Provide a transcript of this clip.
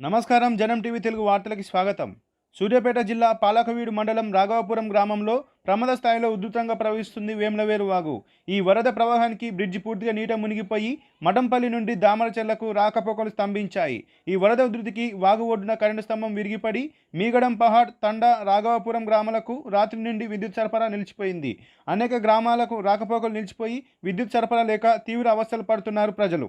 నమస్కారం జనం టీవీ తెలుగు వార్తలకి స్వాగతం. సూర్యాపేట జిల్లా పాలకవీడు మండలం రాఘవపురం గ్రామంలో ప్రమాద స్థాయిలో ఉధృతంగా ప్రవహిస్తుంది వేములవేరు వాగు. ఈ వరద ప్రవాహానికి బ్రిడ్జి పూర్తిగా నీట మునిగిపోయి మఠంపల్లి నుండి దామరచెర్లకు రాకపోకలు స్తంభించాయి. ఈ వరద ఉధృతికి వాగు ఒడ్డున కరెంటు స్తంభం విరిగిపడి మీగడం పహాడ్ తండ రాఘవపురం గ్రామాలకు రాత్రి నుండి విద్యుత్ సరఫరా నిలిచిపోయింది. అనేక గ్రామాలకు రాకపోకలు నిలిచిపోయి విద్యుత్ సరఫరా లేక తీవ్ర అవస్థలు పడుతున్నారు ప్రజలు.